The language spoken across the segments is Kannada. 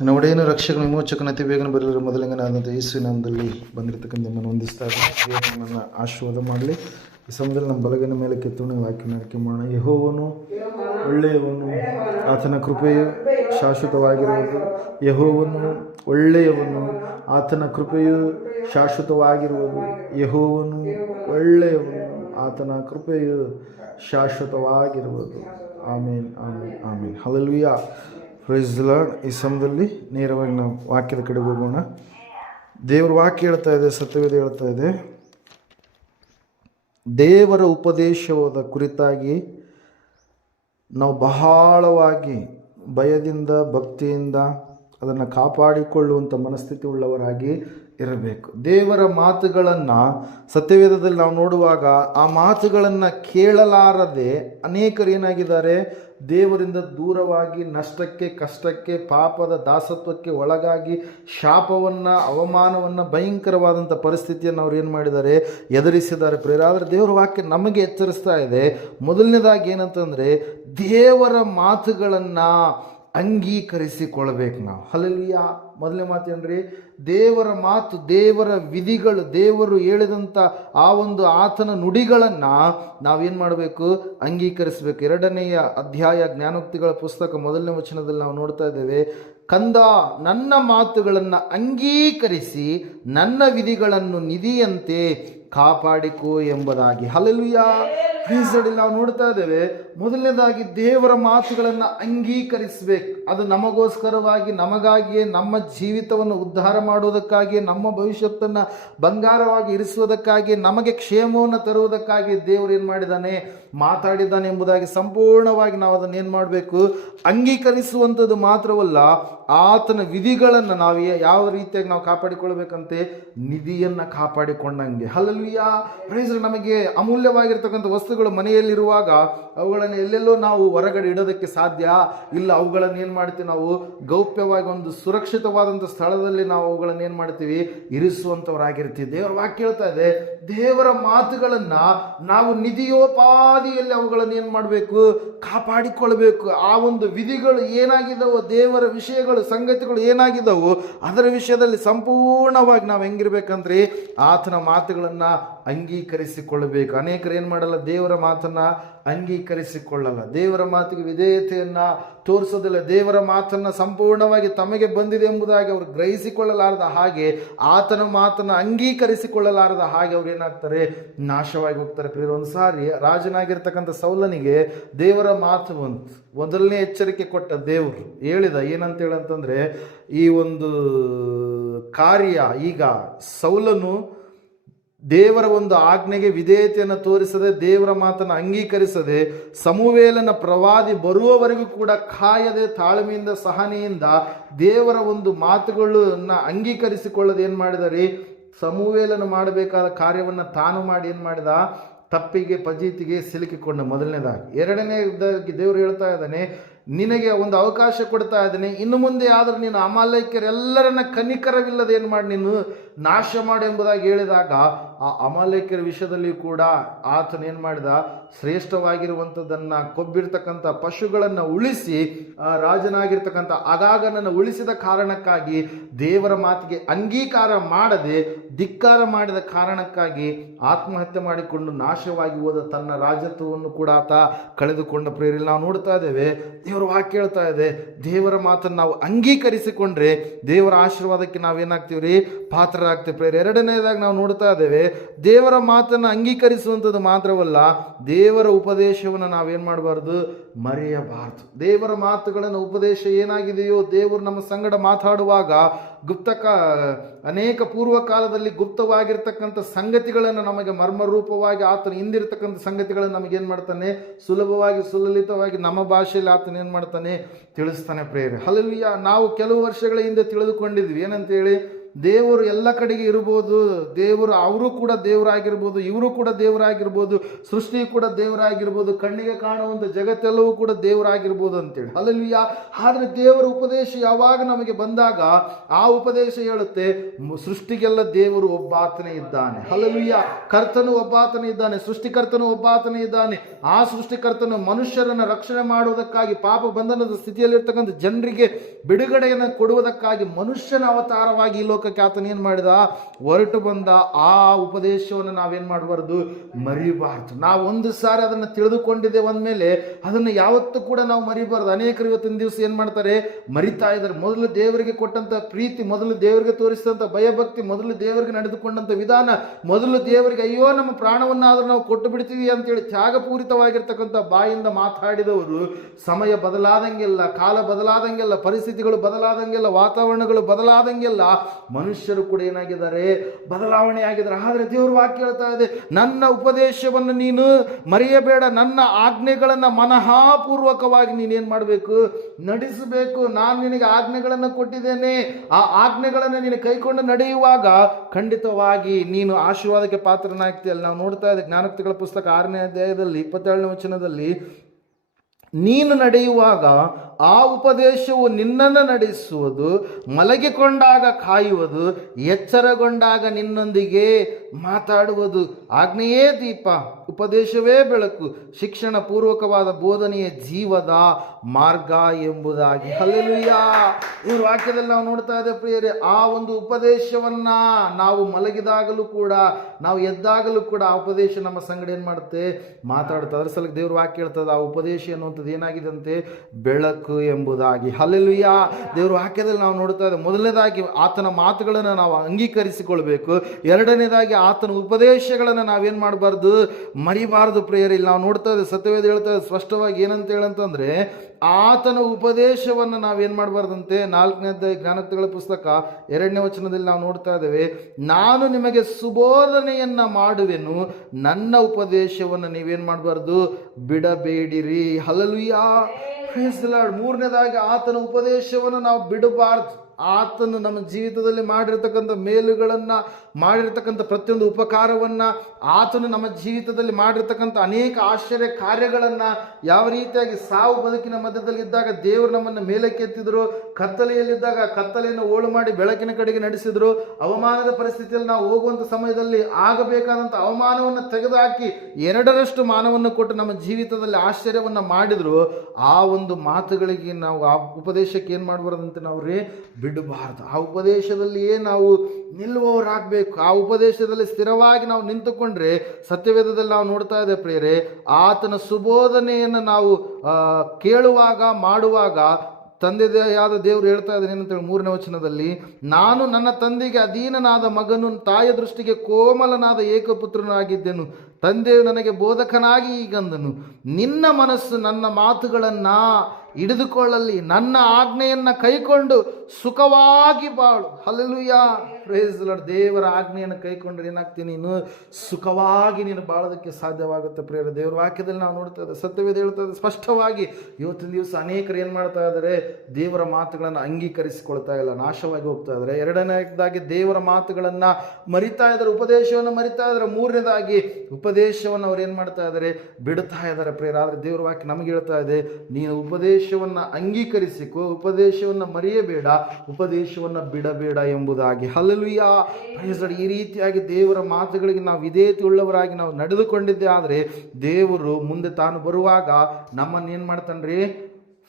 ನನ್ನ ಒಡೆಯನು ರಕ್ಷಕನ ವಿಮೋಚಕನ ಅತಿ ಬೇಗನೆ ಬರಲಿರುವ ಮೊದಲಿಂಗನಾದಂಥ ಯೇಸುವಿನ ನಾಮದಲ್ಲಿ ಬಂದಿರತಕ್ಕಂಥ ನಿಮ್ಮನ್ನು ಹೊಂದಿಸ್ತಾ ಇದ್ದೀನಿ. ದೇವರು ನಮ್ಮನ್ನು ಆಶೀರ್ವಾದ ಮಾಡಲಿ. ಈ ಸಮಯದಲ್ಲಿ ನಮ್ಮ ಬಲಗೈನ ಮೇಲೆ ಕೆತ್ತೋಣ ವಾಕ್ಯನ ಆಯ್ಕೆ ಮಾಡೋಣ. ಯೆಹೋವನು ಒಳ್ಳೆಯವನು, ಆತನ ಕೃಪೆಯು ಶಾಶ್ವತವಾಗಿರುವುದು. ಯೆಹೋವನು ಒಳ್ಳೆಯವನು, ಆತನ ಕೃಪೆಯು ಶಾಶ್ವತವಾಗಿರುವುದು. ಯೆಹೋವನು ಒಳ್ಳೆಯವನು, ಆತನ ಕೃಪೆಯು ಶಾಶ್ವತವಾಗಿರುವುದು. ಆಮೇನ್, ಆಮೇನ್, ಆಮೇನ್. ಹಲ್ಲೆಲೂಯಾ. Praise the lord. ಈ ಸಮಯದಲ್ಲಿ ನೇರವಾಗಿ ನಾವು ವಾಕ್ಯದ ಕಡೆ ಹೋಗೋಣ. ದೇವರ ವಾಕ್ಯ ಹೇಳ್ತಾ ಇದೆ, ಸತ್ಯವೇದ ಹೇಳ್ತಾ ಇದೆ, ದೇವರ ಉಪದೇಶದ ಕುರಿತಾಗಿ ನಾವು ಬಹಳವಾಗಿ ಭಯದಿಂದ ಭಕ್ತಿಯಿಂದ ಅದನ್ನು ಕಾಪಾಡಿಕೊಳ್ಳುವಂಥ ಮನಸ್ಥಿತಿ ಉಳ್ಳವರಾಗಿ ಇರಬೇಕು. ದೇವರ ಮಾತುಗಳನ್ನು ಸತ್ಯವೇದದಲ್ಲಿ ನಾವು ನೋಡುವಾಗ ಆ ಮಾತುಗಳನ್ನು ಕೇಳಲಾರದೆ ಅನೇಕರು ಏನಾಗಿದ್ದಾರೆ, ದೇವರಿಂದ ದೂರವಾಗಿ ನಷ್ಟಕ್ಕೆ, ಕಷ್ಟಕ್ಕೆ, ಪಾಪದ ದಾಸತ್ವಕ್ಕೆ ಒಳಗಾಗಿ ಶಾಪವನ್ನು, ಅವಮಾನವನ್ನು, ಭಯಂಕರವಾದಂಥ ಪರಿಸ್ಥಿತಿಯನ್ನು ಅವ್ರು ಏನು ಮಾಡಿದ್ದಾರೆ, ಎದುರಿಸಿದ್ದಾರೆ. ಪ್ರೇರಾದರೆ ದೇವರ ವಾಕ್ಯ ನಮಗೆ ಎಚ್ಚರಿಸ್ತಾ ಇದೆ. ಮೊದಲನೇದಾಗಿ ಏನಂತಂದರೆ, ದೇವರ ಮಾತುಗಳನ್ನು ಅಂಗೀಕರಿಸಿಕೊಳ್ಬೇಕು ನಾವು. ಹಲ್ಲೆಲೂಯಾ. ಮೊದಲನೇ ಮಾತು ಏನ್ರಿ, ದೇವರ ಮಾತು, ದೇವರ ವಿಧಿಗಳು, ದೇವರು ಹೇಳಿದಂಥ ಆ ಒಂದು ಆತನ ನುಡಿಗಳನ್ನು ನಾವೇನು ಮಾಡಬೇಕು, ಅಂಗೀಕರಿಸಬೇಕು. 2ನೇ ಅಧ್ಯಾಯ ಜ್ಞಾನೋಕ್ತಿಗಳ ಪುಸ್ತಕ 1ನೇ ವಚನದಲ್ಲಿ ನಾವು ನೋಡ್ತಾ ಇದ್ದೇವೆ, ಕಂದ ನನ್ನ ಮಾತುಗಳನ್ನು ಅಂಗೀಕರಿಸಿ ನನ್ನ ವಿಧಿಗಳನ್ನು ನಿಧಿಯಂತೆ ಕಾಪಾಡಿಕೋ ಎಂಬುದಾಗಿ. ಹಲ್ಲೆಲೂಯಾ. ನಾವು ನೋಡ್ತಾ ಇದ್ದೇವೆ, ಮೊದಲನೇದಾಗಿ ದೇವರ ಮಾತುಗಳನ್ನು ಅಂಗೀಕರಿಸಬೇಕು. ಅದು ನಮಗೋಸ್ಕರವಾಗಿ, ನಮಗಾಗಿಯೇ, ನಮ್ಮ ಜೀವಿತವನ್ನು ಉದ್ಧಾರ ಮಾಡುವುದಕ್ಕಾಗಿ, ನಮ್ಮ ಭವಿಷ್ಯತ್ತನ್ನು ಬಂಗಾರವಾಗಿ ಇರಿಸುವುದಕ್ಕಾಗಿ, ನಮಗೆ ಕ್ಷೇಮವನ್ನು ತರುವುದಕ್ಕಾಗಿ ದೇವರು ಏನು ಮಾಡಿದ್ದಾನೆ, ಮಾತಾಡಿದ್ದಾನೆ ಎಂಬುದಾಗಿ ಸಂಪೂರ್ಣವಾಗಿ ನಾವು ಅದನ್ನು ಏನು ಮಾಡಬೇಕು, ಅಂಗೀಕರಿಸುವಂಥದ್ದು ಮಾತ್ರವಲ್ಲ, ಆತನ ವಿಧಿಗಳನ್ನು ನಾವು ಯಾವ ರೀತಿಯಾಗಿ ನಾವು ಕಾಪಾಡಿಕೊಳ್ಬೇಕಂತೆ, ನಿಧಿಯನ್ನು ಕಾಪಾಡಿಕೊಂಡಂಗೆ. ಹಲ್ಲೆಲೂಯಾ. ಪ್ರೈಸ್. ನಮಗೆ ಅಮೂಲ್ಯವಾಗಿರ್ತಕ್ಕಂಥ ವಸ್ತುಗಳು ಮನೆಯಲ್ಲಿರುವಾಗ ಅವುಗಳನ್ನು ಎಲ್ಲೆಲ್ಲೋ ನಾವು ಹೊರಗಡೆ ಇಡೋದಕ್ಕೆ ಸಾಧ್ಯ ಇಲ್ಲ. ಅವುಗಳನ್ನು ಏನು ಮಾಡ್ತೀವಿ, ನಾವು ಗೌಪ್ಯವಾಗಿ ಒಂದು ಸುರಕ್ಷಿತವಾದಂಥ ಸ್ಥಳದಲ್ಲಿ ನಾವು ಅವುಗಳನ್ನು ಏನು ಮಾಡ್ತೀವಿ, ಇರಿಸುವಂಥವರಾಗಿರ್ತೀವಿ. ದೇವರ ವಾಕ್ಯ ಹೇಳ್ತಾ ಇದೆ, ದೇವರ ಮಾತುಗಳನ್ನು ನಾವು ನಿಧಿಯೋಪಾದಿಯಲ್ಲಿ ಅವುಗಳನ್ನು ಏನು ಮಾಡಬೇಕು, ಕಾಪಾಡಿಕೊಳ್ಬೇಕು. ಆ ಒಂದು ವಿಧಿಗಳು ಏನಾಗಿದ್ದಾವೋ, ದೇವರ ವಿಷಯಗಳು, ಸಂಗತಿಗಳು ಏನಾಗಿದ್ದಾವೋ ಅದರ ವಿಷಯದಲ್ಲಿ ಸಂಪೂರ್ಣವಾಗಿ ನಾವು ಹೆಂಗಿರ್ಬೇಕಂದ್ರೆ ಆತನ ಮಾತುಗಳನ್ನು ಅಂಗೀಕರಿಸಿಕೊಳ್ಳಬೇಕು. ಅನೇಕರು ಏನು ಮಾಡಲ್ಲ, ದೇವರ ಮಾತನ್ನು ಅಂಗೀಕರಿಸಿಕೊಳ್ಳಲ್ಲ, ದೇವರ ಮಾತಿಗೆ ವಿಧೇಯತೆಯನ್ನು ತೋರಿಸೋದಿಲ್ಲ, ದೇವರ ಮಾತನ್ನು ಸಂಪೂರ್ಣವಾಗಿ ತಮಗೆ ಬಂದಿದೆ ಎಂಬುದಾಗಿ ಅವರು ಗ್ರಹಿಸಿಕೊಳ್ಳಲಾರದ ಹಾಗೆ, ಆತನ ಮಾತನ್ನು ಅಂಗೀಕರಿಸಿಕೊಳ್ಳಲಾರದ ಹಾಗೆ ಅವ್ರು ಏನಾಗ್ತಾರೆ, ನಾಶವಾಗಿ ಹೋಗ್ತಾರೆ. ಪ್ರಿಯರೇ, ಒಂದು ಸಾರಿ ರಾಜನಾಗಿರ್ತಕ್ಕಂಥ ಸೌಲನಿಗೆ ದೇವರ ಮಾತು ಬಂತು. ಮೊದಲನೇ ಎಚ್ಚರಿಕೆ ಕೊಟ್ಟ ದೇವರು ಹೇಳಿದ ಏನಂತ ಹೇಳಂತಂದರೆ, ಈ ಒಂದು ಕಾರ್ಯ, ಈಗ ಸೌಲನು ದೇವರ ಒಂದು ಆಜ್ಞೆಗೆ ವಿಧೇಯತೆಯನ್ನು ತೋರಿಸದೆ, ದೇವರ ಮಾತನ್ನು ಅಂಗೀಕರಿಸದೆ, ಸಮುವೇಲನ ಪ್ರವಾದಿ ಬರುವವರೆಗೂ ಕೂಡ ಕಾಯದೆ, ತಾಳ್ಮೆಯಿಂದ, ಸಹನೆಯಿಂದ ದೇವರ ಒಂದು ಮಾತುಗಳನ್ನು ಅಂಗೀಕರಿಸಿಕೊಳ್ಳದೆ ಏನು ಮಾಡಿದರೆ, ಸಮುವೇಲನ ಮಾಡಬೇಕಾದ ಕಾರ್ಯವನ್ನು ತಾನು ಮಾಡಿ ಏನು ಮಾಡಿದ, ತಪ್ಪಿಗೆ, ಫಜೀತಿಗೆ ಸಿಲುಕಿಕೊಂಡ. ಮೊದಲನೇದಾಗಿ. ಎರಡನೇದಾಗಿ ದೇವರು ಹೇಳ್ತಾ ಇದ್ದಾನೆ, ನಿನಗೆ ಒಂದು ಅವಕಾಶ ಕೊಡ್ತಾ ಇದ್ದಾನೆ, ಇನ್ನು ಮುಂದೆ ಆದರೂ ನೀನು ಅಮಾಲೇಕ್ಯರೆಲ್ಲರನ್ನ ಕನಿಕರವಿಲ್ಲದೆ ಏನು ಮಾಡಿ, ನೀನು ನಾಶ ಮಾಡು ಎಂಬುದಾಗಿ ಹೇಳಿದಾಗ, ಆ ಅಮಾಲೇಕ್ಯರ ವಿಷಯದಲ್ಲಿ ಕೂಡ ಆತನ ಏನು ಮಾಡಿದ, ಶ್ರೇಷ್ಠವಾಗಿರುವಂಥದ್ದನ್ನು, ಕೊಬ್ಬಿರ್ತಕ್ಕಂಥ ಪಶುಗಳನ್ನು ಉಳಿಸಿ, ರಾಜನಾಗಿರ್ತಕ್ಕಂಥ ಅಗಾಗನನ್ನು ಉಳಿಸಿದ ಕಾರಣಕ್ಕಾಗಿ, ದೇವರ ಮಾತಿಗೆ ಅಂಗೀಕಾರ ಮಾಡದೆ ಧಿಕ್ಕಾರ ಮಾಡಿದ ಕಾರಣಕ್ಕಾಗಿ ಆತ್ಮಹತ್ಯೆ ಮಾಡಿಕೊಂಡು ನಾಶವಾಗಿ ಹೋದ ತನ್ನ ರಾಜತ್ವವನ್ನು ಕೂಡ ಆತ ಕಳೆದುಕೊಂಡ. ಪ್ರೇರಿಲ್ ನಾವು ನೋಡ್ತಾ ಇದ್ದೇವೆ, ದೇವರ ವಾಕ್ಯ ಹೇಳ್ತಾ ಇದೆ, ದೇವರ ಮಾತನ್ನು ನಾವು ಅಂಗೀಕರಿಸಿಕೊಂಡ್ರೆ ದೇವರ ಆಶೀರ್ವಾದಕ್ಕೆ ನಾವೇನಾಗ್ತೀವಿ ರೀ, ಪಾತ್ರರಾಗ್ತೀವಿ. ಪ್ರೇರಿ, ಎರಡನೇದಾಗಿ ನಾವು ನೋಡ್ತಾ ಇದ್ದೇವೆ, ದೇವರ ಮಾತನ್ನು ಅಂಗೀಕರಿಸುವಂಥದ್ದು ಮಾತ್ರವಲ್ಲ, ದೇವರ ಉಪದೇಶವನ್ನು ನಾವೇನು ಮಾಡಬಾರ್ದು, ಮರೆಯಬಾರ್ದು. ದೇವರ ಮಾತುಗಳನ್ನು, ಉಪದೇಶ ಏನಾಗಿದೆಯೋ, ದೇವರು ನಮ್ಮ ಸಂಗಡ ಮಾತಾಡುವಾಗ ಅನೇಕ ಪೂರ್ವ ಕಾಲದಲ್ಲಿ ಗುಪ್ತವಾಗಿರ್ತಕ್ಕಂಥ ಸಂಗತಿಗಳನ್ನು ನಮಗೆ ಮರ್ಮರೂಪವಾಗಿ, ಆತನ ಹಿಂದಿರ್ತಕ್ಕಂಥ ಸಂಗತಿಗಳನ್ನು ನಮಗೇನು ಮಾಡ್ತಾನೆ, ಸುಲಭವಾಗಿ, ಸುಲಲಿತವಾಗಿ ನಮ್ಮ ಭಾಷೆಯಲ್ಲಿ ಆತನ ಏನು ಮಾಡ್ತಾನೆ, ತಿಳಿಸ್ತಾನೆ. ಪ್ರೇರೆ. ಹಲ್ಲೆಲೂಯಾ. ನಾವು ಕೆಲವು ವರ್ಷಗಳ ಹಿಂದೆ ತಿಳಿದುಕೊಂಡಿದ್ವಿ ಏನಂತೇಳಿ, ದೇವರು ಎಲ್ಲ ಕಡೆಗೆ ಇರ್ಬೋದು, ದೇವರು ಅವರು ಕೂಡ ದೇವರಾಗಿರ್ಬೋದು, ಇವರು ಕೂಡ ದೇವರಾಗಿರ್ಬೋದು, ಸೃಷ್ಟಿ ಕೂಡ ದೇವರಾಗಿರ್ಬೋದು, ಕಣ್ಣಿಗೆ ಕಾಣುವಂಥ ಜಗತ್ತೆಲ್ಲವೂ ಕೂಡ ದೇವರಾಗಿರ್ಬೋದು ಅಂತೇಳಿ. ಹಲ್ಲೆಲೂಯಾ. ಆದರೆ ದೇವರ ಉಪದೇಶ ಯಾವಾಗ ನಮಗೆ ಬಂದಾಗ ಆ ಉಪದೇಶ ಹೇಳುತ್ತೆ, ಸೃಷ್ಟಿಗೆಲ್ಲ ದೇವರು ಒಬ್ಬಾತನೇ ಇದ್ದಾನೆ. ಹಲ್ಲೆಲೂಯಾ. ಕರ್ತನು ಒಬ್ಬಾತನೇ ಇದ್ದಾನೆ, ಸೃಷ್ಟಿಕರ್ತನು ಒಬ್ಬಾತನೇ ಇದ್ದಾನೆ. ಆ ಸೃಷ್ಟಿಕರ್ತನು ಮನುಷ್ಯರನ್ನು ರಕ್ಷಣೆ ಮಾಡುವುದಕ್ಕಾಗಿ, ಪಾಪ ಬಂಧನದ ಸ್ಥಿತಿಯಲ್ಲಿರ್ತಕ್ಕಂಥ ಜನರಿಗೆ ಬಿಡುಗಡೆಯನ್ನು ಕೊಡುವುದಕ್ಕಾಗಿ ಮನುಷ್ಯನ ಅವತಾರವಾಗಿ ಈ ಲೋಕಕ್ಕೆ ಆತನ ಏನ್ ಮಾಡಿದ, ಹೊರಟು ಬಂದ. ಆ ಉಪದೇಶವನ್ನು ನಾವೇನ್ ಮಾಡಬಾರ್ದು, ಮರಿಬಾರ್ದು. ನಾವು ಒಂದು ಸಾರಿ ಅದನ್ನು ತಿಳಿದುಕೊಂಡಿದ್ದೇವೆ ಅಂದಮೇಲೆ ಅದನ್ನು ಯಾವತ್ತೂ ಕೂಡ ನಾವು ಮರಿಬಾರ್ದು. ಅನೇಕರು ಇವತ್ತಿನ ದಿವಸ ಏನ್ ಮಾಡ್ತಾರೆ, ಮರಿತಾ ಇದ್ದಾರೆ. ಮೊದಲು ದೇವರಿಗೆ ಕೊಟ್ಟಂತ ಪ್ರೀತಿ, ಮೊದಲು ದೇವರಿಗೆ ತೋರಿಸಿದಂತ ಭಯಭಕ್ತಿ, ಮೊದಲು ದೇವರಿಗೆ ನಡೆದುಕೊಂಡಂತ ವಿಧಾನ, ಮೊದಲು ದೇವರಿಗೆ ಅಯ್ಯೋ ನಮ್ಮ ಪ್ರಾಣವನ್ನಾದ್ರೂ ನಾವು ಕೊಟ್ಟು ಬಿಡ್ತೀವಿ ಅಂತೇಳಿ ತ್ಯಾಗಪೂರಿತವಾಗಿರ್ತಕ್ಕಂಥ ಬಾಯಿಂದ ಮಾತಾಡಿದವರು ಸಮಯ ಬದಲಾದಂಗೆಲ್ಲ, ಕಾಲ ಬದಲಾದಂಗೆಲ್ಲ, ಪರಿಸ್ಥಿತಿಗಳು ಬದಲಾದಂಗೆಲ್ಲ, ವಾತಾವರಣಗಳು ಬದಲಾದಂಗೆಲ್ಲ ಮನುಷ್ಯರು ಕೂಡ ಏನಾಗಿದ್ದಾರೆ, ಬದಲಾವಣೆ ಆಗಿದ್ದಾರೆ. ಆದರೆ ದೇವರು ವಾಕ್ಯ ಹೇಳ್ತಾ ಇದೆ, ನನ್ನ ಉಪದೇಶವನ್ನು ನೀನು ಮರೆಯಬೇಡ, ನನ್ನ ಆಜ್ಞೆಗಳನ್ನು ಮನಃಪೂರ್ವಕವಾಗಿ ನೀನೇನ್ ಮಾಡಬೇಕು, ನಡೆಸಬೇಕು. ನಾನು ನಿನಗೆ ಆಜ್ಞೆಗಳನ್ನು ಕೊಟ್ಟಿದ್ದೇನೆ. ಆ ಆಜ್ಞೆಗಳನ್ನು ನೀನು ಕೈಕೊಂಡು ನಡೆಯುವಾಗ ಖಂಡಿತವಾಗಿ ನೀನು ಆಶೀರ್ವಾದಕ್ಕೆ ಪಾತ್ರನಾಗ್ತೀಯಲ್ಲ. ನಾವು ನೋಡ್ತಾ ಇದ್ದೇವೆ ಜ್ಞಾನೋಕ್ತಿಗಳ ಪುಸ್ತಕ 6ನೇ ಅಧ್ಯಾಯದಲ್ಲಿ 27ನೇ ವಚನದಲ್ಲಿ, ನೀನು ನಡೆಯುವಾಗ ಆ ಉಪದೇಶವು ನಿನ್ನನ್ನು ನಡೆಸುವುದು, ಮಲಗಿಕೊಂಡಾಗ ಕಾಯುವುದು, ಎಚ್ಚರಗೊಂಡಾಗ ನಿನ್ನೊಂದಿಗೆ ಮಾತಾಡುವುದು. ಆಜ್ಞೆಯೇ ದೀಪ, ಉಪದೇಶವೇ ಬೆಳಕು, ಶಿಕ್ಷಣ ಪೂರ್ವಕವಾದ ಬೋಧನೆಯ ಜೀವದ ಮಾರ್ಗ ಎಂಬುದಾಗಿ. ಹಲ್ಲೆಲೂಯಾ. ಈ ವಾಕ್ಯದಲ್ಲಿ ನಾವು ನೋಡ್ತಾ ಇದ್ದೇವೆ ಪ್ರಿಯರೇ, ಆ ಒಂದು ಉಪದೇಶವನ್ನ ನಾವು ಮಲಗಿದಾಗಲೂ ಕೂಡ, ನಾವು ಎದ್ದಾಗಲೂ ಕೂಡ ಆ ಉಪದೇಶ ನಮ್ಮ ಸಂಗಡ ಏನ್ ಮಾಡುತ್ತೆ, ಮಾತಾಡುತ್ತೆ. ಅದರ ಸಲಕ್ಕೆ ದೇವ್ರ ವಾಕ್ಯ ಹೇಳ್ತದೆ, ಆ ಉಪದೇಶ ಅನ್ನುವಂಥದ್ದು ಏನಾಗಿದಂತೆ, ಬೆಳಕು ಎಂಬುದಾಗಿ. ಹಲ್ಲೆಲೂಯಾ. ದೇವ್ರ ವಾಕ್ಯದಲ್ಲಿ ನಾವು ನೋಡ್ತಾ ಇದ್ದೇವೆ, ಮೊದಲನೇದಾಗಿ ಆತನ ಮಾತುಗಳನ್ನು ನಾವು ಅಂಗೀಕರಿಸಿಕೊಳ್ಬೇಕು. ಎರಡನೇದಾಗಿ ಆತನ ಉಪದೇಶಗಳನ್ನು ನಾವೇನ್ ಮಾಡಬಾರ್ದು, ಮರಿಬಾರದು. ಪ್ರೇಯರಲ್ಲಿ ನಾವು ನೋಡ್ತಾ ಇದ್ದೇವೆ, ಸತ್ಯವೇದ ಹೇಳ್ತಾ ಇದೆ ಸ್ಪಷ್ಟವಾಗಿ ಏನಂತ ಹೇಳಂತಂದ್ರೆ, ಆತನ ಉಪದೇಶವನ್ನು ನಾವೇನ್ ಮಾಡಬಾರ್ದಂತೆ. 4ನೇ ಅಧ್ಯಾಯ ಜ್ಞಾನೋಕ್ತಿಗಳ ಪುಸ್ತಕ 2ನೇ ವಚನದಲ್ಲಿ ನಾವು ನೋಡ್ತಾ ಇದ್ದೇವೆ, ನಾನು ನಿಮಗೆ ಸುಬೋಧನೆಯನ್ನ ಮಾಡುವೆನು, ನನ್ನ ಉಪದೇಶವನ್ನು ನೀವೇನ್ ಮಾಡಬಾರ್ದು, ಬಿಡಬೇಡಿರಿ. ಹಲ್ಲೆಲೂಯಾ. Praise the lord. ಮೂರನೇದಾಗಿ ಆತನ ಉಪದೇಶವನ್ನು ನಾವು ಬಿಡಬಾರ್ದು. ಆತನು ನಮ್ಮ ಜೀವಿತದಲ್ಲಿ ಮಾಡಿರ್ತಕ್ಕಂಥ ಮೇಲುಗಳನ್ನು, ಮಾಡಿರ್ತಕ್ಕಂಥ ಪ್ರತಿಯೊಂದು ಉಪಕಾರವನ್ನು, ಆತನು ನಮ್ಮ ಜೀವಿತದಲ್ಲಿ ಮಾಡಿರ್ತಕ್ಕಂಥ ಅನೇಕ ಆಶ್ಚರ್ಯ ಕಾರ್ಯಗಳನ್ನು, ಯಾವ ರೀತಿಯಾಗಿ ಸಾವು ಬದುಕಿನ ಮಧ್ಯದಲ್ಲಿ ಇದ್ದಾಗ ದೇವರು ನಮ್ಮನ್ನು ಮೇಲಕ್ಕೆತ್ತಿದ್ರು, ಕತ್ತಲೆಯಲ್ಲಿದ್ದಾಗ ಕತ್ತಲೆಯನ್ನು ಓಳು ಮಾಡಿ ಬೆಳಕಿನ ಕಡೆಗೆ ನಡೆಸಿದ್ರು, ಅವಮಾನದ ಪರಿಸ್ಥಿತಿಯಲ್ಲಿ ನಾವು ಹೋಗುವಂಥ ಸಮಯದಲ್ಲಿ ಆಗಬೇಕಾದಂಥ ಅವಮಾನವನ್ನು ತೆಗೆದುಹಾಕಿ 2ರಷ್ಟು ಮಾನವನ್ನು ಕೊಟ್ಟು ನಮ್ಮ ಜೀವಿತದಲ್ಲಿ ಆಶ್ಚರ್ಯವನ್ನು ಮಾಡಿದ್ರು. ಆ ಒಂದು ಮಾತುಗಳಿಗೆ ನಾವು, ಆ ಉಪದೇಶಕ್ಕೆ ಏನು ಮಾಡಬಾರ್ದಂತೆ, ನಾವು ಬಿಡಬಾರ್ದು. ಆ ಉಪದೇಶದಲ್ಲಿಯೇ ನಾವು ನಿಲ್ಲುವವರಾಗಬೇಕು. ಆ ಉಪದೇಶದಲ್ಲಿ ಸ್ಥಿರವಾಗಿ ನಾವು ನಿಂತುಕೊಂಡ್ರೆ, ಸತ್ಯವೇದದಲ್ಲಿ ನಾವು ನೋಡ್ತಾ ಇದ್ದೇವೆ ಪ್ರಿಯರೇ, ಆತನ ಸುಬೋಧನೆಯನ್ನು ನಾವು ಕೇಳುವಾಗ, ಮಾಡುವಾಗ ತಂದೆಯಾದ ದೇವರು ಹೇಳ್ತಾ ಇದ್ದಾನೆ ಏನಂತೇಳಿ 3ನೇ ವಚನದಲ್ಲಿ, ನಾನು ನನ್ನ ತಂದೆಗೆ ಅಧೀನನಾದ ಮಗನು, ತಾಯಿಯ ದೃಷ್ಟಿಗೆ ಕೋಮಲನಾದ ಏಕಪುತ್ರನಾಗಿದ್ದೆನು, ತಂದೆಯು ನನಗೆ ಬೋಧಕನಾಗಿ ಈಗಂದನು, ನಿನ್ನ ಮನಸ್ಸು ನನ್ನ ಮಾತುಗಳನ್ನು ಹಿಡಿದುಕೊಳ್ಳಲಿ, ನನ್ನ ಆಜ್ಞೆಯನ್ನು ಕೈಕೊಂಡು ಸುಖವಾಗಿ ಬಾಳು. ಹಲ್ಲೆಲೂಯಾ. Praise the lord. ದೇವರ ಆಜ್ಞೆಯನ್ನು ಕೈಕೊಂಡ್ರೆ ಏನಾಗ್ತೀನಿ, ನೀನು ಸುಖವಾಗಿ ನೀನು ಬಾಳೋದಕ್ಕೆ ಸಾಧ್ಯವಾಗುತ್ತೆ ಪ್ರಿಯರೇ. ದೇವರ ವಾಕ್ಯದಲ್ಲಿ ನಾವು ನೋಡ್ತಾ ಇದ್ದೇವೆ, ಸತ್ಯವೇದ ಹೇಳ್ತಾ ಇದೆ ಸ್ಪಷ್ಟವಾಗಿ. ಇವತ್ತಿನ ದಿವಸ ಅನೇಕರು ಏನು ಮಾಡ್ತಾ ಇದ್ದಾರೆ, ದೇವರ ಮಾತುಗಳನ್ನು ಅಂಗೀಕರಿಸಿಕೊಳ್ತಾ ಇಲ್ಲ, ನಾಶವಾಗಿ ಹೋಗ್ತಾ ಇದ್ದಾರೆ. ಎರಡನೇದಾಗಿ ದೇವರ ಮಾತುಗಳನ್ನು ಮರಿತಾ ಇದ್ದಾರೆ, ಉಪದೇಶವನ್ನು ಮರಿತಾ ಇದ್ದಾರೆ. ಮೂರನೇದಾಗಿ ಉಪದೇಶವನ್ನು ಅವ್ರು ಏನು ಮಾಡ್ತಾ ಇದ್ದಾರೆ, ಬಿಡ್ತಾ ಇದ್ದಾರೆ ಪ್ರಿಯರೇ. ಆದರೆ ದೇವರ ವಾಕ್ಯ ನಮಗೆ ಹೇಳ್ತಾ ಇದೆ, ನೀನು ಉಪದೇಶವನ್ನು ಅಂಗೀಕರಿಸಿಕೋ, ಉಪದೇಶವನ್ನು ಮರೆಯಬೇಡ, ಉಪದೇಶವನ್ನು ಬಿಡಬೇಡ ಎಂಬುದಾಗಿ. ಹಲ್ಲೆಲೂಯಾ. Praise the lord. ಈ ರೀತಿಯಾಗಿ ದೇವರ ಮಾತುಗಳಿಗೆ ನಾವು ವಿಧೇಯತೆ ಉಳ್ಳವರಾಗಿ ನಾವು ನಡೆದುಕೊಂಡಿದ್ದೆ ಆದರೆ ದೇವರು ಮುಂದೆ ತಾನು ಬರುವಾಗ ನಮ್ಮನ್ನು ಏನು ಮಾಡ್ತಾನ್ರಿ,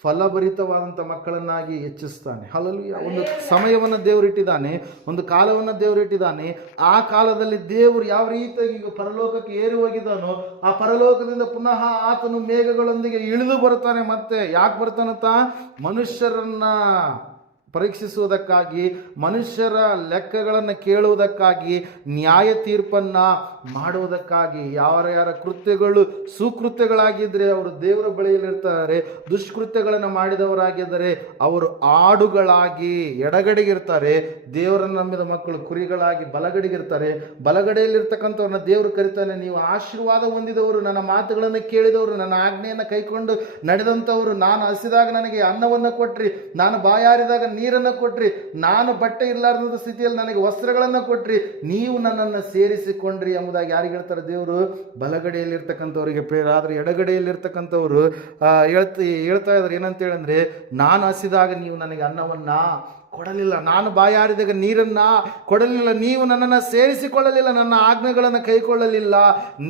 ಫಲಭರಿತವಾದಂಥ ಮಕ್ಕಳನ್ನಾಗಿ ಹೆಚ್ಚಿಸ್ತಾನೆ. ಹಲ್ಲೆಲೂಯಾ. ಒಂದು ಸಮಯವನ್ನು ದೇವರಿಟ್ಟಿದ್ದಾನೆ, ಒಂದು ಕಾಲವನ್ನು ದೇವರಿಟ್ಟಿದ್ದಾನೆ. ಆ ಕಾಲದಲ್ಲಿ ದೇವರು ಯಾವ ರೀತಿಯಾಗಿ ಈಗ ಪರಲೋಕಕ್ಕೆ ಏರಿ ಹೋಗಿದ್ದಾನೋ, ಆ ಪರಲೋಕದಿಂದ ಪುನಃ ಆತನು ಮೇಘಗಳೊಂದಿಗೆ ಇಳಿದು ಬರ್ತಾನೆ. ಮತ್ತೆ ಯಾಕೆ ಬರ್ತಾನಂತ, ಮನುಷ್ಯರನ್ನ ಪರೀಕ್ಷಿಸುವುದಕ್ಕಾಗಿ, ಮನುಷ್ಯರ ಲೆಕ್ಕಗಳನ್ನು ಕೇಳುವುದಕ್ಕಾಗಿ, ನ್ಯಾಯ ತೀರ್ಪನ್ನು ಮಾಡುವುದಕ್ಕಾಗಿ. ಯಾರ ಕೃತ್ಯಗಳು ಸುಕೃತ್ಯಗಳಾಗಿದ್ದರೆ ಅವರು ದೇವರ ಬಳಿಯಲ್ಲಿರ್ತಾರೆ, ದುಷ್ಕೃತ್ಯಗಳನ್ನು ಮಾಡಿದವರಾಗಿದ್ದರೆ ಅವರು ಆಡುಗಳಾಗಿ ಎಡಗಡೆಗಿರ್ತಾರೆ, ದೇವರನ್ನು ನಂಬಿದ ಮಕ್ಕಳು ಕುರಿಗಳಾಗಿ ಬಲಗಡೆಗಿರ್ತಾರೆ. ಬಲಗಡೆಯಲ್ಲಿರ್ತಕ್ಕಂಥವ್ರನ್ನ ದೇವರು ಕರೀತಾನೆ, ನೀವು ಆಶೀರ್ವಾದ ಹೊಂದಿದವರು, ನನ್ನ ಮಾತುಗಳನ್ನು ಕೇಳಿದವರು, ನನ್ನ ಆಜ್ಞೆಯನ್ನು ಕೈಕೊಂಡು ನಡೆದಂಥವರು, ನಾನು ಹಸಿದಾಗ ನನಗೆ ಅನ್ನವನ್ನು ಕೊಟ್ರಿ, ನಾನು ಬಾಯಾರಿದಾಗ ನೀರನ್ನು ಕೊಟ್ರಿ, ನಾನು ಬಟ್ಟೆ ಇರಲಾರ್ದ ಸ್ಥಿತಿಯಲ್ಲಿ ನನಗೆ ವಸ್ತ್ರಗಳನ್ನು ಕೊಟ್ರಿ, ನೀವು ನನ್ನನ್ನು ಸೇರಿಸಿಕೊಂಡ್ರಿ ಎಂಬುದಾಗಿ ಯಾರಿಗೆ ಹೇಳ್ತಾರೆ ದೇವರು? ಬಲಗಡೆಯಲ್ಲಿರ್ತಕ್ಕಂಥವ್ರಿಗೆ ಪ್ರೇರ. ಆದರೆ ಎಡಗಡೆಯಲ್ಲಿರ್ತಕ್ಕಂಥವ್ರು ಹೇಳ್ತಾ ಇದ್ದಾರೆ ಏನಂತ ಹೇಳಂದ್ರೆ, ನಾನು ಹಸಿದಾಗ ನೀವು ನನಗೆ ಅನ್ನವನ್ನ ಕೊಡಲಿಲ್ಲ, ನಾನು ಬಾಯಾರಿದಾಗ ನೀರನ್ನು ಕೊಡಲಿಲ್ಲ, ನೀವು ನನ್ನನ್ನು ಸೇರಿಸಿಕೊಳ್ಳಲಿಲ್ಲ, ನನ್ನ ಆಜ್ಞೆಗಳನ್ನು ಕೈಕೊಳ್ಳಲಿಲ್ಲ,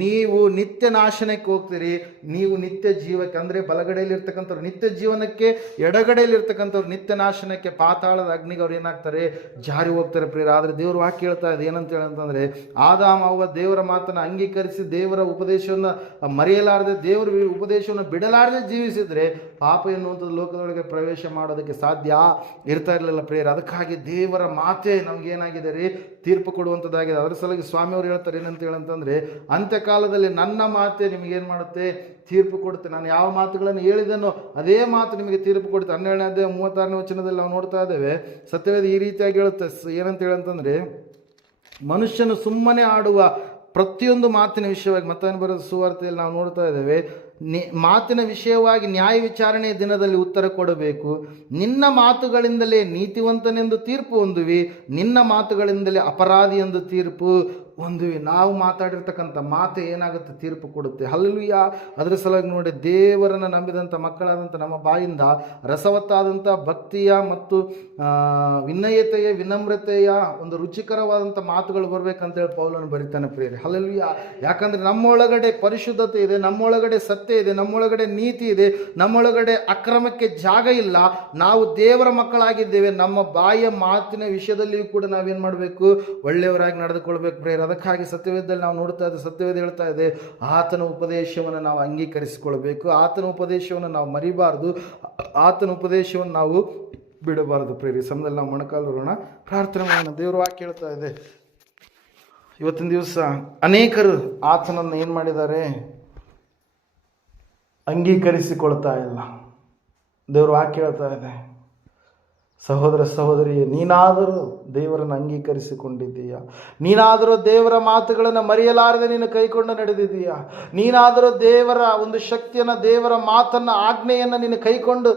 ನೀವು ನಿತ್ಯ ನಾಶನಕ್ಕೆ ಹೋಗ್ತೀರಿ, ನೀವು ನಿತ್ಯ ಜೀವಕ್ಕೆ ಅಂದರೆ ಬಲಗಡೆಯಲ್ಲಿರ್ತಕ್ಕಂಥವ್ರು ನಿತ್ಯ ಜೀವನಕ್ಕೆ, ಎಡಗಡೆಯಲ್ಲಿರ್ತಕ್ಕಂಥವ್ರು ನಿತ್ಯ ನಾಶನಕ್ಕೆ, ಪಾತಾಳದ ಅಗ್ನಿಗೆ ಅವ್ರು ಏನಾಗ್ತಾರೆ? ಜಾರಿ ಹೋಗ್ತಾರೆ ಪ್ರಿಯರ. ಆದರೆ ದೇವರು ವಾಕ್ಯ ಹೇಳ್ತಾ ಇದೆ ಏನಂತ ಹೇಳಂತಂದರೆ, ಆದಾಮ ಅವ್ವ ದೇವರ ಮಾತನ್ನು ಅಂಗೀಕರಿಸಿ ದೇವರ ಉಪದೇಶವನ್ನು ಮರೆಯಲಾರದೆ, ದೇವರ ಉಪದೇಶವನ್ನು ಬಿಡಲಾರದೆ ಜೀವಿಸಿದರೆ ಪಾಪ ಎನ್ನುವಂಥದ್ದು ಲೋಕದೊಳಗೆ ಪ್ರವೇಶ ಮಾಡೋದಕ್ಕೆ ಸಾಧ್ಯ ಇರ್ತಾ ಇರಲಿಲ್ಲ ಪ್ರೇರ. ಅದಕ್ಕಾಗಿ ದೇವರ ಮಾತೆ ನಮಗೇನಾಗಿದೆ ರೀ? ತೀರ್ಪು ಕೊಡುವಂಥದ್ದಾಗಿದೆ. ಅದರ ಸಲುವಾಗಿ ಸ್ವಾಮಿಯವರು ಹೇಳ್ತಾರೆ ಏನಂತ ಹೇಳಂತಂದರೆ, ಅಂತ್ಯಕಾಲದಲ್ಲಿ ನನ್ನ ಮಾತೆ ನಿಮಗೇನು ಮಾಡುತ್ತೆ? ತೀರ್ಪು ಕೊಡುತ್ತೆ. ನಾನು ಯಾವ ಮಾತುಗಳನ್ನು ಹೇಳಿದನೋ ಅದೇ ಮಾತು ನಿಮಗೆ ತೀರ್ಪು ಕೊಡುತ್ತೆ. 12ನೇ ಅಧ್ಯಾಯ 36ನೇ ವಚನದಲ್ಲಿ ನಾವು ನೋಡ್ತಾ ಇದ್ದೇವೆ. ಸತ್ಯವೇದ ಈ ರೀತಿಯಾಗಿ ಹೇಳುತ್ತೆ ಏನಂತ ಹೇಳಂತಂದರೆ, ಮನುಷ್ಯನು ಸುಮ್ಮನೆ ಆಡುವ ಪ್ರತಿಯೊಂದು ಮಾತಿನ ವಿಷಯವಾಗಿ, ಮತ್ತೊಂದು ಬರೋದು ಸುವಾರ್ತೆಯಲ್ಲಿ ನಾವು ನೋಡ್ತಾ ಇದ್ದೇವೆ, ಮಾತಿನ ವಿಷಯವಾಗಿ ನ್ಯಾಯ ವಿಚಾರಣೆಯ ದಿನದಲ್ಲಿ ಉತ್ತರ ಕೊಡಬೇಕು. ನಿನ್ನ ಮಾತುಗಳಿಂದಲೇ ನೀತಿವಂತನೆಂದು ತೀರ್ಪು ಹೊಂದುವಿ, ನಿನ್ನ ಮಾತುಗಳಿಂದಲೇ ಅಪರಾಧಿ ಎಂದು ತೀರ್ಪು ಹೊಂದುವಿ. ನಾವು ಮಾತಾಡಿರ್ತಕ್ಕಂಥ ಮಾತು ಏನಾಗುತ್ತೆ? ತೀರ್ಪು ಕೊಡುತ್ತೆ. ಹಲ್ಲೆಲೂಯಾ. ಅದರ ಸಲುವಾಗಿ ನೋಡಿ, ದೇವರನ್ನು ನಂಬಿದಂಥ ಮಕ್ಕಳಾದಂಥ ನಮ್ಮ ಬಾಯಿಂದ ರಸವತ್ತಾದಂಥ ಭಕ್ತಿಯ ಮತ್ತು ವಿನಯತೆಯ, ವಿನಮ್ರತೆಯ ಒಂದು ರುಚಿಕರವಾದಂಥ ಮಾತುಗಳು ಬರಬೇಕಂತೇಳಿ ಪೌಲನು ಬರೀತಾನೆ ಪ್ರಿಯರೇ. ಹಲ್ಲೆಲೂಯಾ. ಯಾಕಂದರೆ ನಮ್ಮೊಳಗಡೆ ಪರಿಶುದ್ಧತೆ ಇದೆ, ನಮ್ಮೊಳಗಡೆ ಸತ್ಯ ಇದೆ, ನಮ್ಮೊಳಗಡೆ ನೀತಿ ಇದೆ, ನಮ್ಮೊಳಗಡೆ ಅಕ್ರಮಕ್ಕೆ ಜಾಗ ಇಲ್ಲ. ನಾವು ದೇವರ ಮಕ್ಕಳಾಗಿದ್ದೇವೆ. ನಮ್ಮ ಬಾಯಿಯ ಮಾತಿನ ವಿಷಯದಲ್ಲಿಯೂ ಕೂಡ ನಾವೇನು ಮಾಡಬೇಕು? ಒಳ್ಳೆಯವರಾಗಿ ನಡೆದುಕೊಳ್ಬೇಕು ಪ್ರೇರ. ಅದಕ್ಕಾಗಿ ಸತ್ಯವೇದದಲ್ಲಿ ನಾವು ನೋಡ್ತಾ ಇದ್ದೇವೆ, ಸತ್ಯವೇದ ಹೇಳ್ತಾ ಇದೆ, ಆತನ ಉಪದೇಶವನ್ನು ನಾವು ಅಂಗೀಕರಿಸಿಕೊಳ್ಬೇಕು, ಆತನ ಉಪದೇಶವನ್ನು ನಾವು ಮರಿಬಾರ್ದು, ಆತನ ಉಪದೇಶವನ್ನು ನಾವು ಬಿಡಬಾರದು ಪ್ರೇರಿ. ಸಮಯದಲ್ಲಿ ನಾವು ಮೊಣಕಾಲರೋಣ, ಪ್ರಾರ್ಥನೆ ಮಾಡೋಣ. ದೇವರು ವಾಕ್ಯ ಹೇಳ್ತಾ ಇದೆ, ಇವತ್ತಿನ ದಿವಸ ಅನೇಕರು ಆತನನ್ನು ಏನು ಮಾಡಿದ್ದಾರೆ? ಅಂಗೀಕರಿಸಿಕೊಳ್ತಾ ಇಲ್ಲ. ದೇವರು ವಾಕ್ಯ ಹೇಳ್ತಾ ಇದೆ, ಸಹೋದರ ಸಹೋದರಿಯೇ, ನೀನಾದರೂ ದೇವರನ್ನು ಅಂಗೀಕರಿಸಿಕೊಂಡಿದ್ದೀಯಾ? ನೀನಾದರೂ ದೇವರ ಮಾತುಗಳನ್ನು ಮರೆಯಲಾರದೆ ನೀನು ಕೈಕೊಂಡು ನಡೆದಿದ್ದೀಯಾ? ನೀನಾದರೂ ದೇವರ ಒಂದು ಶಕ್ತಿಯನ್ನು, ದೇವರ ಮಾತನ್ನು, ಆಜ್ಞೆಯನ್ನು ನೀನು ಕೈಕೊಂಡು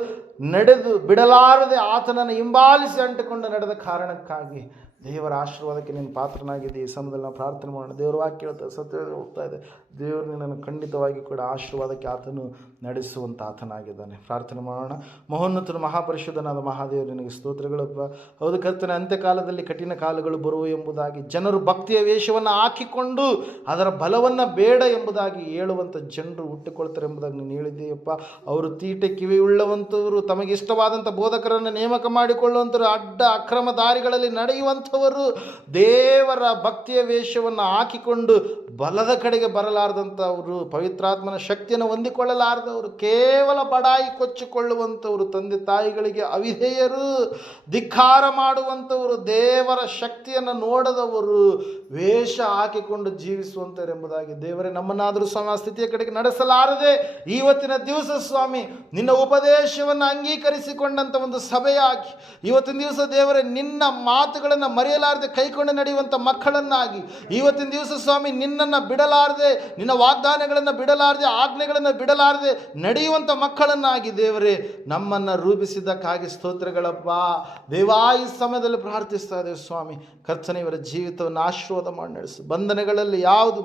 ನಡೆದು ಬಿಡಲಾರದೆ ಆತನನ್ನು ಹಿಂಬಾಲಿಸಿ ಅಂಟಿಕೊಂಡು ನಡೆದ ಕಾರಣಕ್ಕಾಗಿ ದೇವರ ಆಶೀರ್ವಾದಕ್ಕೆ ನೀನು ಪಾತ್ರನಾಗಿದೆ. ಈ ಸಮಯದಲ್ಲಿ ನಾವು ಪ್ರಾರ್ಥನೆ ಮಾಡೋಣ. ದೇವರ ವಾಕ್ಯ ಹೇಳ್ತಾ ಸತ್ಯವೇದ ಹೋಗ್ತಾ ಇದೆ, ದೇವರು ನಿನ್ನನ್ನು ಖಂಡಿತವಾಗಿ ಕೂಡ ಆಶೀರ್ವಾದಕ್ಕೆ ಆತನು ನಡೆಸುವಂಥ ಆತನಾಗಿದ್ದಾನೆ. ಪ್ರಾರ್ಥನೆ ಮಾಡೋಣ. ಮಹೋನ್ನತನು ಮಹಾಪರಿಶುದ್ಧನಾದ ಮಹಾದೇವರು, ನಿನಗೆ ಸ್ತೋತ್ರಗಳಪ್ಪ. ಹೌದು ಕರ್ತನೆ, ಅಂತ್ಯಕಾಲದಲ್ಲಿ ಕಠಿಣ ಕಾಲಗಳು ಬರುವು ಎಂಬುದಾಗಿ ಜನರು ಭಕ್ತಿಯ ವೇಷವನ್ನು ಹಾಕಿಕೊಂಡು ಅದರ ಬಲವನ್ನು ಬೇಡ ಎಂಬುದಾಗಿ ಹೇಳುವಂಥ ಜನರು ಹುಟ್ಟಿಕೊಳ್ತಾರೆ ಎಂಬುದಾಗಿ ನೀನು ಹೇಳಿದ್ದೀಯಪ್ಪ. ಅವರು ತೀಟೆ ಕಿವಿಯುಳ್ಳವಂಥವರು, ತಮಗೆ ಇಷ್ಟವಾದಂಥ ಬೋಧಕರನ್ನು ನೇಮಕ ಮಾಡಿಕೊಳ್ಳುವಂಥವರು, ಅಡ್ಡ ಅಕ್ರಮ ದಾರಿಗಳಲ್ಲಿ ನಡೆಯುವಂಥ ದೇವರ ಭಕ್ತಿಯ ವೇಷವನ್ನು ಹಾಕಿಕೊಂಡು ಬಲದ ಕಡೆಗೆ ಬರಲಾರದಂಥವರು, ಪವಿತ್ರಾತ್ಮನ ಶಕ್ತಿಯನ್ನು ಹೊಂದಿಕೊಳ್ಳಲಾರದವರು, ಕೇವಲ ಬಡಾಯಿ ಕೊಚ್ಚಿಕೊಳ್ಳುವಂಥವರು, ತಂದೆ ತಾಯಿಗಳಿಗೆ ಅವಿಧೇಯರು, ಧಿಕ್ಕಾರ ಮಾಡುವಂಥವರು, ದೇವರ ಶಕ್ತಿಯನ್ನು ನೋಡದವರು, ವೇಷ ಹಾಕಿಕೊಂಡು ಜೀವಿಸುವಂಥವರೆಂಬುದಾಗಿ ದೇವರೇ ನಮ್ಮನ್ನಾದರೂ ಸ್ವಾಮಿ ಸ್ಥಿತಿಯ ಕಡೆಗೆ ನಡೆಸಲಾರದೆ ಇವತ್ತಿನ ದಿವಸ ಸ್ವಾಮಿ ನಿನ್ನ ಉಪದೇಶವನ್ನು ಅಂಗೀಕರಿಸಿಕೊಂಡಂಥ ಒಂದು ಸಭೆಯಾಗಿ ಇವತ್ತಿನ ದಿವಸ ದೇವರೇ ನಿನ್ನ ಮಾತುಗಳನ್ನು ಮರೆಯಲಾರದೆ ಕೈಕೊಂಡು ನಡೆಯುವಂಥ ಮಕ್ಕಳನ್ನಾಗಿ ಇವತ್ತಿನ ದಿವಸ ಸ್ವಾಮಿ ನಿನ್ನನ್ನು ಬಿಡಲಾರದೆ, ನಿನ್ನ ವಾಗ್ದಾನಗಳನ್ನು ಬಿಡಲಾರದೆ, ಆಜ್ಞೆಗಳನ್ನು ಬಿಡಲಾರದೆ ನಡೆಯುವಂಥ ಮಕ್ಕಳನ್ನಾಗಿ ದೇವರೇ ನಮ್ಮನ್ನು ರೂಪಿಸಿದ್ದಕ್ಕಾಗಿ ಸ್ತೋತ್ರಗಳಪ್ಪ. ದೇವಾ, ಈ ಸಮಯದಲ್ಲಿ ಪ್ರಾರ್ಥಿಸ್ತಾ ಇದ್ದೇವೆ ಸ್ವಾಮಿ, ಕರ್ತನೆ ಇವರ ಜೀವಿತವನ್ನು ಆಶೀರ್ವಾದ ಮಾಡಿ ನಡೆಸು. ಬಂಧನಗಳಲ್ಲಿ ಯಾವುದು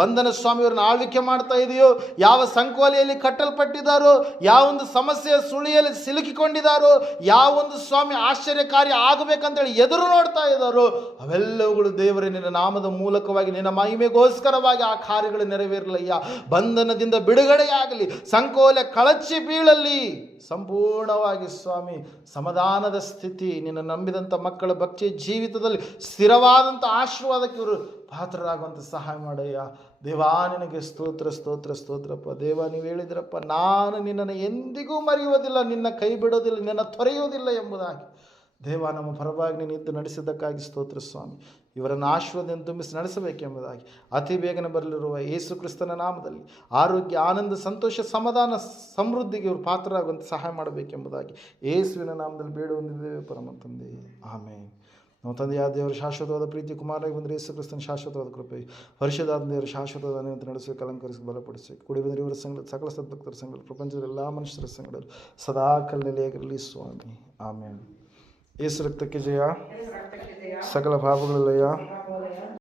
ಬಂಧನ ಸ್ವಾಮಿಯವರನ್ನು ಆಳ್ವಿಕೆ ಮಾಡ್ತಾ ಇದೆಯೋ, ಯಾವ ಸಂಕೋಲೆಯಲ್ಲಿ ಕಟ್ಟಲ್ಪಟ್ಟಿದ್ದಾರೋ, ಯಾವೊಂದು ಸಮಸ್ಯೆಯ ಸುಳಿಯಲ್ಲಿ ಸಿಲುಕಿಕೊಂಡಿದ್ದಾರೋ, ಯಾವೊಂದು ಸ್ವಾಮಿ ಆಶ್ಚರ್ಯಕಾರಿ ಆಗಬೇಕಂತೇಳಿ ಎದುರು ನೋಡ್ತಾ ಇದ್ದಾರೋ, ಅವೆಲ್ಲವುಗಳು ದೇವರೇ ನಿನ್ನ ನಾಮದ ಮೂಲಕವಾಗಿ ನಿನ್ನ ಮಹಿಮೆಗೋಸ್ಕರವಾಗಿ ಆ ಕಾರ್ಯಗಳು ನೆರವೇರಲಯ್ಯ. ಬಂಧನದಿಂದ ಬಿಡುಗಡೆಯಾಗಲಿ, ಸಂಕೋಲೆ ಕಳಚಿ ಬೀಳಲಿ, ಸಂಪೂರ್ಣವಾಗಿ ಸ್ವಾಮಿ ಸಮಾಧಾನದ ಸ್ಥಿತಿ, ನಿನ್ನ ನಂಬಿದಂಥ ಮಕ್ಕಳ ಭಕ್ತಿಯ ಜೀವಿತದಲ್ಲಿ ಸ್ಥಿರವಾದಂಥ ಆಶೀರ್ವಾದಕ್ಕೆ ಇವರು ಪಾತ್ರರಾಗುವಂಥ ಸಹಾಯ ಮಾಡಯ್ಯ. ದೇವಾ, ನಿನಗೆ ಸ್ತೋತ್ರ ಸ್ತೋತ್ರ ಸ್ತೋತ್ರಪ್ಪ. ದೇವ, ನೀವು ಹೇಳಿದ್ರಪ್ಪ, ನಾನು ನಿನ್ನನ್ನು ಎಂದಿಗೂ ಮರೆಯುವುದಿಲ್ಲ, ನಿನ್ನ ಕೈ ಬಿಡೋದಿಲ್ಲ, ನಿನ್ನ ತೊರೆಯುವುದಿಲ್ಲ ಎಂಬುದಾಗಿ. ದೇವ, ನಮ್ಮ ಪರವಾಗಿ ನೀನು ಇದ್ದು ನಡೆಸಿದ್ದಕ್ಕಾಗಿ ಸ್ತೋತ್ರ ಸ್ವಾಮಿ. ಇವರನ್ನು ಆಶೀರ್ವಾದದಿಂದ ತುಂಬಿಸಿ ನಡೆಸಬೇಕೆಂಬುದಾಗಿ ಅತಿ ಬೇಗನೆ ಬರಲಿರುವ ಯೇಸು ಕ್ರಿಸ್ತನ ನಾಮದಲ್ಲಿ ಆರೋಗ್ಯ, ಆನಂದ, ಸಂತೋಷ, ಸಮಾಧಾನ, ಸಮೃದ್ಧಿಗೆ ಇವರು ಪಾತ್ರರಾಗುವಂತೆ ಸಹಾಯ ಮಾಡಬೇಕೆಂಬುದಾಗಿ ಯೇಸುವಿನ ನಾಮದಲ್ಲಿ ಬೇಡ ಹೊಂದಿದ್ದೇವೆ ಪರಮ ತಂದೆ. ಆಮೇಲೆ ನಮ್ಮ ತಂದೆಯಾದ ದೇವರ ಶಾಶ್ವತವಾದ ಪ್ರೀತಿ, ಕುಮಾರನಾಗಿ ಬಂದರೆ ಯೇಸು ಕ್ರಿಸ್ತನ ಶಾಶ್ವತವಾದ ಕೃಪೆ, ಪರಿಶುದ್ಧಾತ್ಮ ದೇವರ ಶಾಶ್ವತವಾದ ಅನುಮತಿ ನಡೆಸಿ, ಅಲಂಕರಿಸಿ, ಬಲಪಡಿಸಿ, ಕೂಡಿ ಬಂದರೆ ಇವರ ಸಂಗಡ ಸಕಲ ಸದ್ಭಕ್ತರ ಸಂಗಡ, ಪ್ರಪಂಚದ ಎಲ್ಲ ಮನುಷ್ಯರ ಸಂಗಡ ಸದಾ ಕಲ್ಲೆಲೆಯಾಗಿರಲಿ ಸ್ವಾಮಿ. ಆಮೇಲೆ ಯೇಸು ರಕ್ತಕ್ಕೆ ಜಯ, ಸಕಲ ಪಾಪಗಳ ಲಯ,